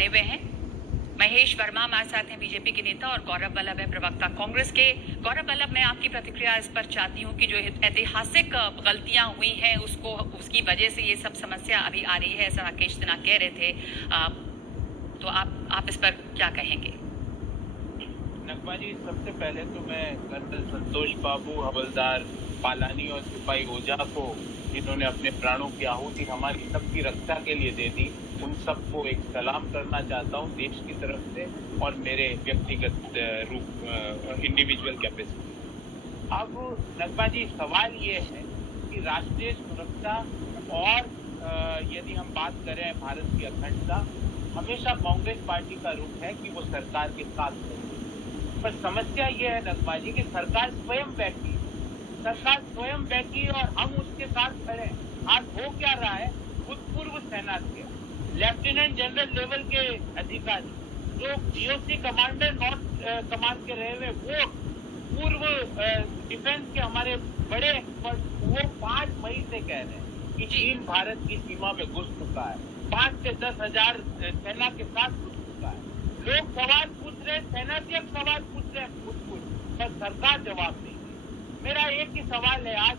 बने हुए हैं। महेश वर्मा हमारे साथ हैं, बीजेपी के नेता, और गौरव वल्लभ है, प्रवक्ता कांग्रेस के। गौरव वल्लभ, मैं आपकी प्रतिक्रिया इस पर चाहती हूं कि जो ऐतिहासिक गलतियां हुई हैं उसकी वजह से ये सब समस्या अभी आ रही है, ऐसा राकेश सिन्हा कह रहे थे। तो आप इस पर क्या कहेंगे? नकवा जी, सबसे पहले तो मैं कर्नल संतोष बाबू, हवलदार पालानी और सिपाही ओझा को, जिन्होंने अपने प्राणों की आहुति हमारी सबकी रक्षा के लिए दे दी, उन सबको एक सलाम करना चाहता हूं देश की तरफ से और मेरे व्यक्तिगत इंडिविजुअल कैपेसिटी। अब नकवा जी, सवाल ये है कि राष्ट्रीय सुरक्षा और यदि हम बात करें भारत की अखंडता, हमेशा कांग्रेस पार्टी का रुख है कि वो सरकार के साथ है। पर समस्या ये है नकवा जी कि सरकार स्वयं बैठी और हम उसके साथ खड़े हैं। आज हो क्या रहा है, भूतपूर्व सेनाध्यक्ष, लेफ्टिनेंट जनरल लेवल के अधिकारी, जो जीओसी कमांडर नॉर्थ कमांड के रहे हुए, वो पूर्व डिफेंस के हमारे बड़े एक्सपर्ट, वो 5 मई से कह रहे हैं कि चीन भारत की सीमा में घुस चुका है, 5 से 10 हजार सेना के साथ घुस चुका है। लोग सवाल पूछ रहे, सेनाध्यक्ष सवाल पूछ रहे हैं, पर सरकार जवाब नहीं। मेरा एक ही सवाल है, आज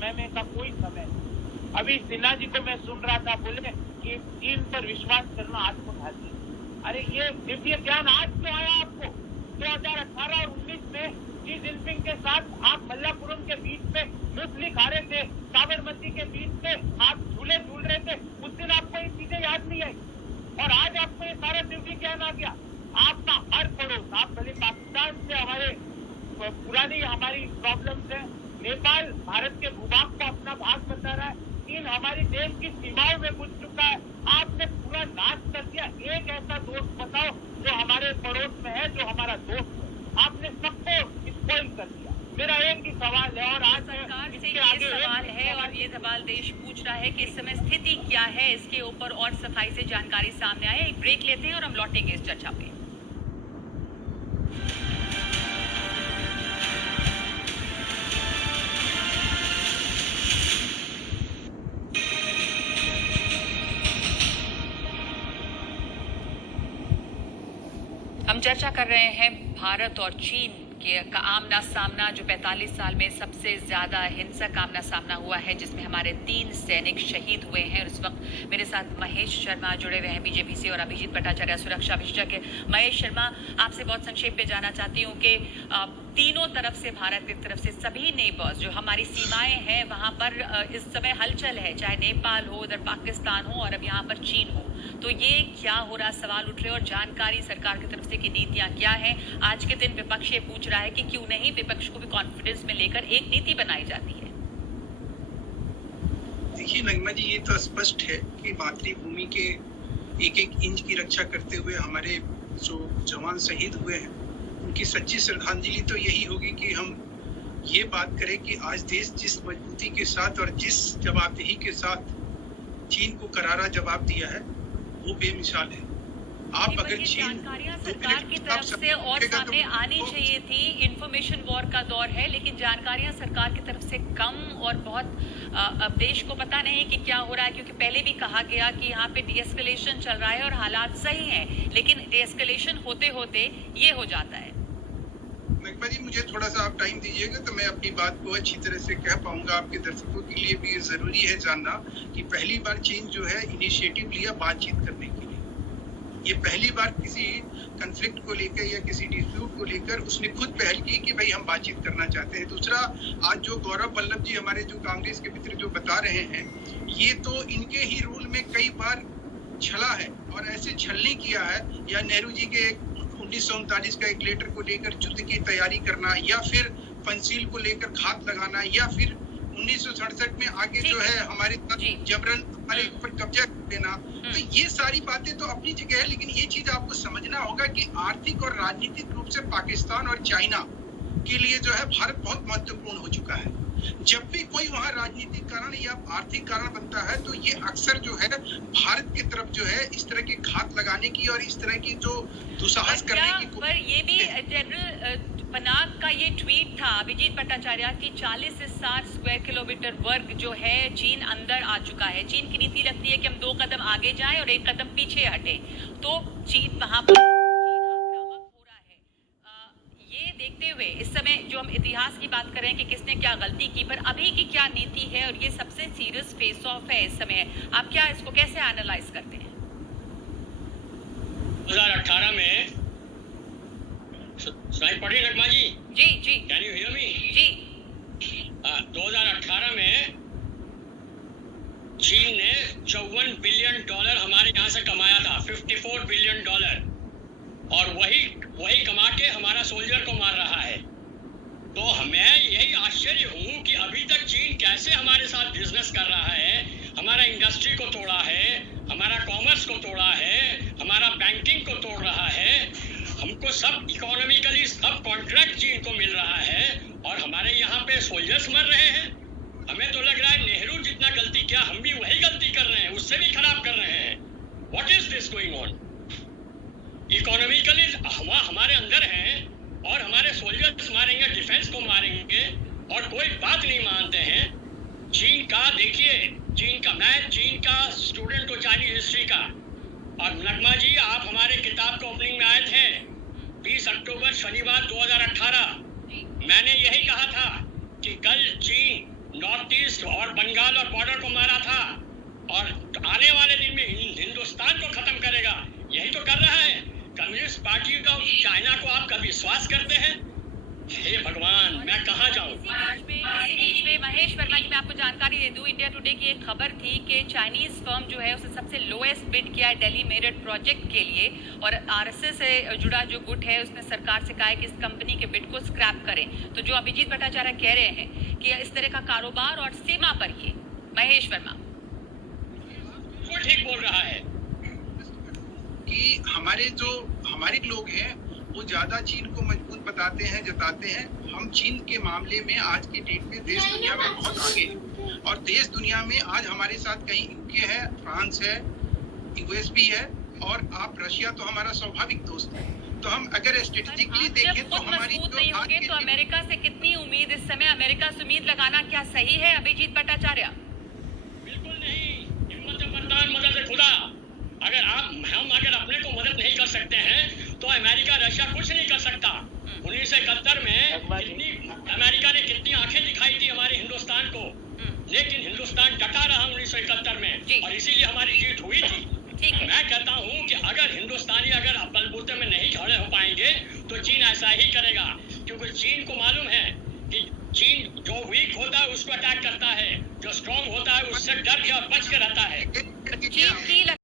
मैं का कोई समय नहीं। अभी सिन्हा जी को मैं सुन रहा था, बोले कि चीन पर विश्वास करना आत्मघाती। अरे ये दिव्य ज्ञान आज क्यों आया आपको? 2018 और 19 में शी जिनपिंग के साथ आप मल्लापुरम के बीच में मुस्लिम खा रहे थे, साबरमती के बीच में आप झूले झूल रहे थे, उस दिन आपको ये चीजें याद नहीं आई और आज आपको ये सारा दिव्य ज्ञान आ गया। आपका हर पड़ोस, आप भले पाकिस्तान से हमारे पुरानी हमारी प्रॉब्लम्स है, नेपाल भारत के भूभाग को अपना भाग बता रहा है, चीन हमारी देश की सीमाओं में घुस चुका है, आपने पूरा नाश कर दिया। एक ऐसा दोस्त बताओ जो हमारे पड़ोस में है, जो हमारा दोस्त है, आपने सबको स्पॉइल कर दिया। मेरा एक ही सवाल है और आज सरकार से ये सवाल है और ये सवाल देश पूछ रहा है कि इस समय स्थिति क्या है, इसके ऊपर और सफाई से जानकारी सामने आए। एक ब्रेक लेते हैं और हम लौटेंगे इस चर्चा पे। हम चर्चा कर रहे हैं भारत और चीन का आमना सामना, जो 45 साल में सबसे ज्यादा हिंसक आमना सामना हुआ है, जिसमें हमारे 3 सैनिक शहीद हुए हैं। और इस वक्त मेरे साथ महेश शर्मा जुड़े हुए हैं बीजेपी से और अभिजीत भट्टाचार्य, सुरक्षा विशेषज्ञ। महेश शर्मा, आपसे बहुत संक्षेप में जानना चाहती हूँ कि तीनों तरफ से, भारत की तरफ से सभी नेबर्स, जो हमारी सीमाएं हैं, वहां पर इस समय हलचल है, चाहे नेपाल हो, उधर पाकिस्तान हो और अब यहाँ पर चीन हो। तो ये क्या हो रहा, सवाल उठ रहे और जानकारी सरकार की तरफ से कि नीतियां क्या हैं। आज के दिन विपक्ष ये पूछ रहा है कि क्यों नहीं विपक्ष को भी कॉन्फिडेंस में लेकर एक नीति बनाई जाती है। देखिए नगमा जी, ये तो स्पष्ट है कि मातृभूमि के एक इंच की रक्षा करते हुए हमारे जो जवान शहीद हुए हैं, उनकी सच्ची श्रद्धांजलि तो यही होगी कि हम ये बात करें कि आज देश जिस मजबूती के साथ और जिस जवाबदेही के साथ चीन को करारा जवाब दिया है, वो बेमिसाल है। आप अगर जानकारियां सरकार की तरफ से और सामने आनी चाहिए थी। इंफॉर्मेशन वॉर का दौर है, लेकिन जानकारियां सरकार की तरफ से कम और बहुत अब देश को पता नहीं कि क्या हो रहा है, क्योंकि पहले भी कहा गया कि यहाँ पे डीएस्केलेशन चल रहा है और हालात सही हैं, लेकिन डीएस्केलेशन होते होते ये हो जाता है। नगमा जी, मुझे थोड़ा सा आप टाइम दीजिएगा तो मैं अपनी बात को अच्छी तरह से कह पाऊंगा। आपके दर्शकों के लिए भी जरूरी है जानना कि पहली बार चीन जो है इनिशिएटिव लिया बातचीत करने के लिए। ये पहली बार किसी कन्फ्लिक्ट को लेकर या किसी डिस्प्यूट को लेकर उसने खुद पहल की कि भाई हम बातचीत करना चाहते हैं। दूसरा, आज जो गौरव वल्लभ जी हमारे जो कांग्रेस के मित्र जो बता रहे हैं, ये तो इनके ही रूल में कई बार छला है और ऐसे छलनी किया है। या नेहरू जी के 1939 का एक लेटर को लेकर युद्ध की तैयारी करना, या फिर पंसील को लेकर घात लगाना, या फिर 1967 में आगे जो है हमारे जबरन हमारे ऊपर कब्जा देना। तो ये सारी बातें तो अपनी जगह है, लेकिन ये चीज आपको समझना होगा कि आर्थिक और राजनीतिक रूप से पाकिस्तान और चाइना के लिए जो है भारत बहुत महत्वपूर्ण हो चुका है। जब भी कोई वहाँ राजनीतिक कारण या आर्थिक कारण बनता है तो ये अक्सर जो है भारत की तरफ जो है इस तरह की घात लगाने की और इस तरह की जो दुस्साहस करने की पर ये भी जनरल पनाग का ये ट्वीट था अभिजीत भट्टाचार्य की 40 से 60 स्क्वायर किलोमीटर वर्ग जो है चीन अंदर आ चुका है। चीन की नीति लगती है कि हम 2 कदम आगे जाएं और 1 कदम पीछे हटें, तो चीन वहां पर आक्रामक हो रहा है। ये देखते हुए इस समय जो हम इतिहास की बात कर रहे हैं कि किसने क्या गलती की, पर अभी की क्या नीति है और ये सबसे सीरियस फेस ऑफ है इस समय, आप क्या इसको कैसे एनालाइज करते हैं? 2018 में सुनाई पड़ रही नगमा जी? जी जी, कैन यू हियर मी? जी 2018 में चीन ने $54 बिलियन हमारे यहाँ से कमाया था, $54 बिलियन, और वही कमा के हमारा सोल्जर को मार रहा है। तो मैं यही आश्चर्य हूँ कि अभी तक चीन कैसे हमारे साथ बिजनेस कर रहा है, हमारा इंडस्ट्री को तोड़ा है, हमारा कॉमर्स को तोड़ा है, हमारा बैंकिंग को तोड़ रहा है, हमको सब इकोनॉमिकली सब कॉन्ट्रैक्ट चीन को मिल रहा है, और हमारे यहाँ पे सोल्जर्स मर रहे हैं। हमें तो लग रहा है नेहरू जितना गलती किया हम भी वही गलती कर रहे हैं, उससे भी खराब कर रहे हैं। What is this going on? Economically हमारे अंदर हैं और हमारे सोल्जर्स मारेंगे, डिफेंस को मारेंगे और कोई बात नहीं मानते हैं। चीन का देखिए, मैं चीन का स्टूडेंट हूँ, चाइनीज हिस्ट्री का, और नगमा जी आप हमारे किताब के ओपनिंग में आए थे 20 अक्टूबर शनिवार 2018। मैंने यही कहा था कि कल चीन नॉर्थ ईस्ट और बंगाल और बॉर्डर को मारा था और आने वाले दिन में हिंदुस्तान को खत्म करेगा। यही तो कर रहा है। कम्युनिस्ट पार्टी का चाइना को आप कभी विश्वास करते हैं? हे भगवान, मैं कहाँ जाऊँ? बीच में महेश वर्मा जी, मैं आपको जानकारी दे दूं, इंडिया टुडे की एक खबर थी कि चाइनीज फर्म जो है उसने सबसे लोएस्ट बिड किया है दिल्ली मेरठ प्रोजेक्ट के लिए, और आरएसएस से जुड़ा जो गुट है उसने सरकार से कहा है कि इस कंपनी के बिड को स्क्रैप करें। तो जो अभिजीत भट्टाचार्य कह रहे हैं कि इस तरह का कारोबार और सीमा पर ये, महेश वर्मा वो ठीक बोल रहा है कि हमारे लोग हैं वो ज्यादा चीन को मजबूत बताते हैं, जताते हैं। हम चीन के मामले में आज की डेट में देश दुनिया में बहुत आगे हैं, और देश दुनिया में आज हमारे साथ कहीं यूके है, फ्रांस है, यूएस भी है, और आप रशिया तो हमारा स्वाभाविक दोस्त है। तो हम अगर स्ट्रेटेजिकली देखें तो हमारी नहीं होंगे तो अमेरिका से कितनी उम्मीद इस समय? अमेरिका से उम्मीद लगाना क्या सही है अभिजीत भट्टाचार्य? बिल्कुल नहीं। हिम्मत बरदान मदद खुदा। अगर हम अपने को मदद नहीं कर सकते हैं तो अमेरिका रशिया कुछ नहीं कर सकता। 1971 में अमेरिका ने कितनी आंखें दिखाई थी हमारे हिंदुस्तान को, लेकिन हिंदुस्तान डटा रहा 1971 में, और इसीलिए हमारी जीत हुई थी। मैं कहता हूं कि अगर हिंदुस्तानी बलबूते में नहीं खड़े हो पाएंगे तो चीन ऐसा ही करेगा, क्योंकि चीन को मालूम है कि चीन जो वीक होता है उसको अटैक करता है, जो स्ट्रॉन्ग होता है उससे डर के और बच के रहता है। चीन की